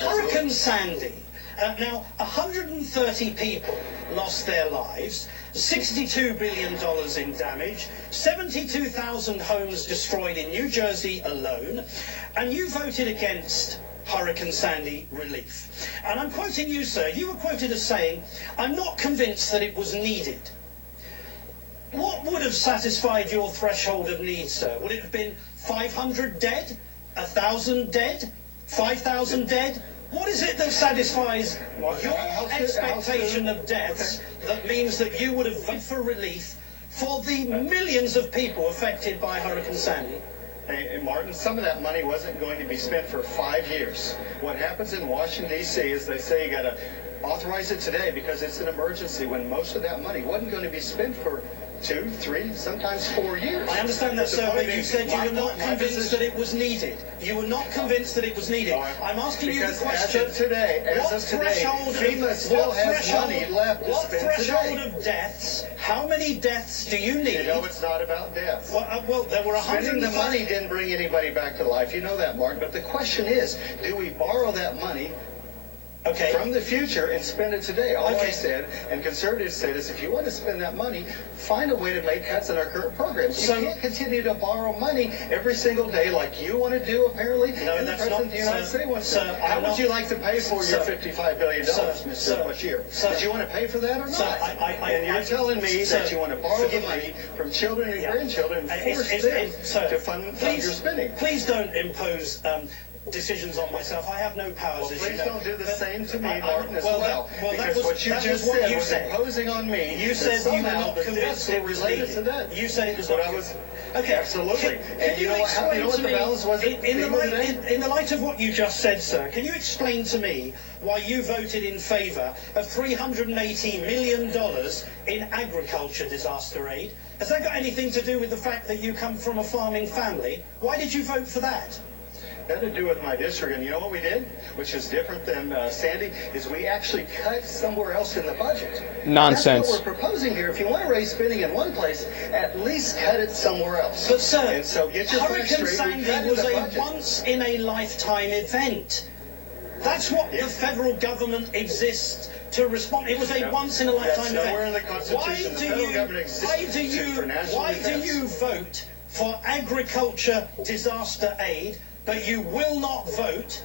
Hurricane Sandy. Now, 130 people lost their lives, $62 billion in damage, 72,000 homes destroyed in New Jersey alone, and you voted against Hurricane Sandy relief. And I'm quoting you, sir. You were quoted as saying, "I'm not convinced that it was needed." What would have satisfied your threshold of need, sir? Would it have been 500 dead, 1,000 dead, 5,000 dead? What is it that satisfies your expectation of deaths that means that you would have voted for relief for the millions of people affected by Hurricane Sandy? Hey, Martin, some of that money wasn't going to be spent for 5 years. What happens in Washington, D.C. is they say you got to authorize it today because it's an emergency, when most of that money wasn't going to be spent for 2, 3, sometimes 4 years. I understand that, sir, but you said you were not convinced that it was needed. You were not convinced that it was needed. I'm asking you the question. As of today, FEMA still has money left to spend today. What threshold of deaths, how many deaths do you need? You know, it's not about deaths. Well, there were 100. Spending the money didn't bring anybody back to life. You know that, Martin. But the question is, do we borrow that money from the future and spend it today? All I said, and conservatives said, is if you want to spend that money, find a way to make cuts in our current programs. You can't continue to borrow money every single day like you want to do, apparently. No, and the President of the United States wants to. How would you like to pay for your $55 billion, Mr. Bashir? Did you want to pay for that or not? And you're telling me that you want to borrow the money from children and grandchildren and force them to fund your spending. Please don't impose decisions on myself. I have no powers. Well, please don't do the same to me, Martin, as well. Because what you just said was imposing on me. You said you were not convinced it was needed. You said it was not. Okay, absolutely. And you know what the balance was? In the light of what you just said, sir, can you explain to me why you voted in favour of $380 million in agriculture disaster aid? Has that got anything to do with the fact that you come from a farming family? Why did you vote for that? That had to do with my district, and you know what we did, which is different than Sandy, is we actually cut somewhere else in the budget. Nonsense. That's what we're proposing here. If you want to raise spending in one place, at least cut it somewhere else. But sir, and so get your Hurricane Sandy was a once-in-a-lifetime event. That's what the federal government exists to respond. It was a once-in-a-lifetime event. Nowhere in the Constitution. Why do you vote for agriculture disaster aid, but you will not vote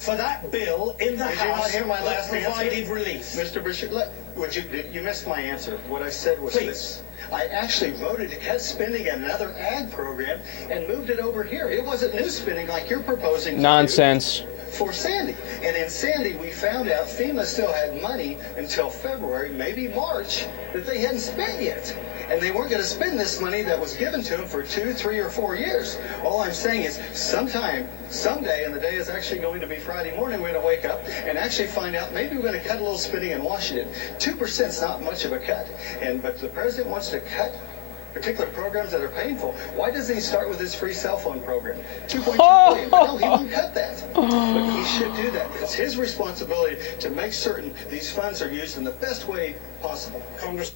for that bill in the House that provided relief? Mr. Bashir, you missed my answer. What I said was this. I actually voted to cut spending in another ag program and moved it over here. It wasn't new spending like you're proposing. Nonsense. For Sandy. And in Sandy, we found out FEMA still had money until February, maybe March, that they hadn't spent yet. And they weren't going to spend this money that was given to them for 2, 3, or 4 years. All I'm saying is sometime, someday, and the day is actually going to be Friday morning, we're going to wake up and actually find out maybe we're going to cut a little spending in Washington. 2% is not much of a cut. But the president wants to cut particular programs that are painful. Why doesn't he start with his free cell phone program? $2.2 billion. No, he won't cut that. But he should do that. It's his responsibility to make certain these funds are used in the best way possible. Congress.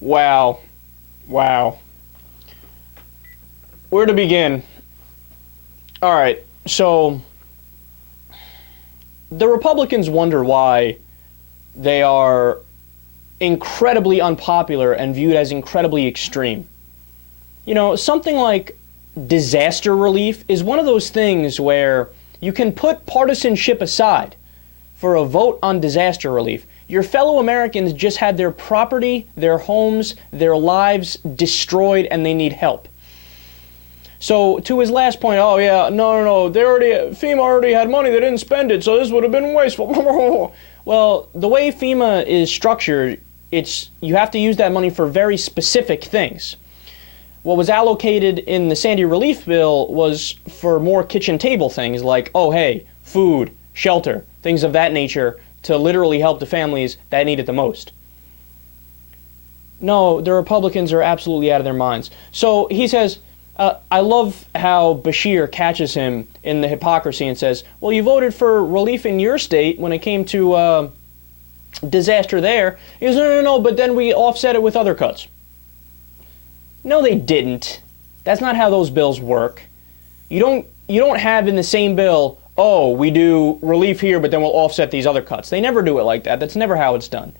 Wow. Wow. Where to begin? All right. So the Republicans wonder why they are incredibly unpopular and viewed as incredibly extreme. You know, something like disaster relief is one of those things where you can put partisanship aside for a vote on disaster relief. Your fellow Americans just had their property, their homes, their lives destroyed, and they need help. So to his last point, oh yeah, no, FEMA already had money, they didn't spend it, so this would have been wasteful. Well, the way FEMA is structured, you have to use that money for very specific things. What was allocated in the Sandy relief bill was for more kitchen table things like, oh hey, food, shelter, things of that nature to literally help the families that need it the most. No, the Republicans are absolutely out of their minds. So he says, I love how Bashir catches him in the hypocrisy and says, well, you voted for relief in your state when it came to disaster there. He goes, no, but then we offset it with other cuts. No, they didn't. That's not how those bills work. You don't have in the same bill oh, we do relief here, but then we'll offset these other cuts. They never do it like that. That's never how it's done.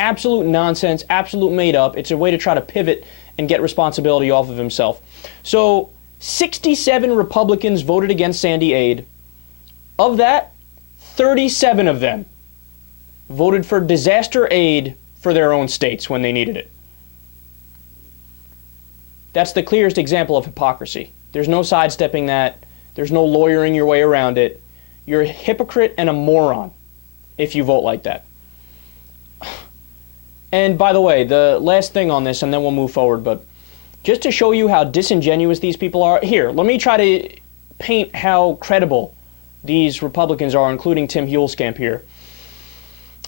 Absolute nonsense, absolute made up. It's a way to try to pivot and get responsibility off of himself. So 67 Republicans voted against Sandy aid. Of that, 37 of them voted for disaster aid for their own states when they needed it. That's the clearest example of hypocrisy. There's no sidestepping that. There's no lawyering your way around it. You're a hypocrite and a moron if you vote like that. And by the way, the last thing on this, and then we'll move forward, but just to show you how disingenuous these people are, here, let me try to paint how credible these Republicans are, including Tim Huelskamp here.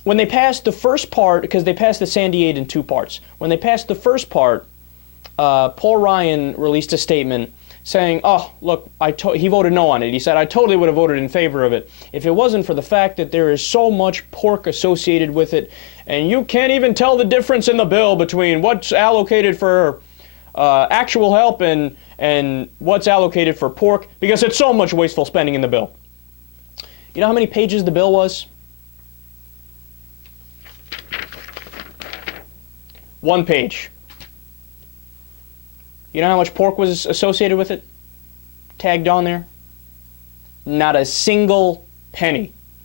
When they passed the first part, because they passed the Sandy aid in two parts, when they passed the first part, Paul Ryan released a statement saying, oh, look, he voted no on it. He said, I totally would have voted in favor of it if it wasn't for the fact that there is so much pork associated with it, and you can't even tell the difference in the bill between what's allocated for actual help and what's allocated for pork, because it's so much wasteful spending in the bill. You know how many pages the bill was? 1 page. You know how much pork was associated with it? Tagged on there? Not a single penny.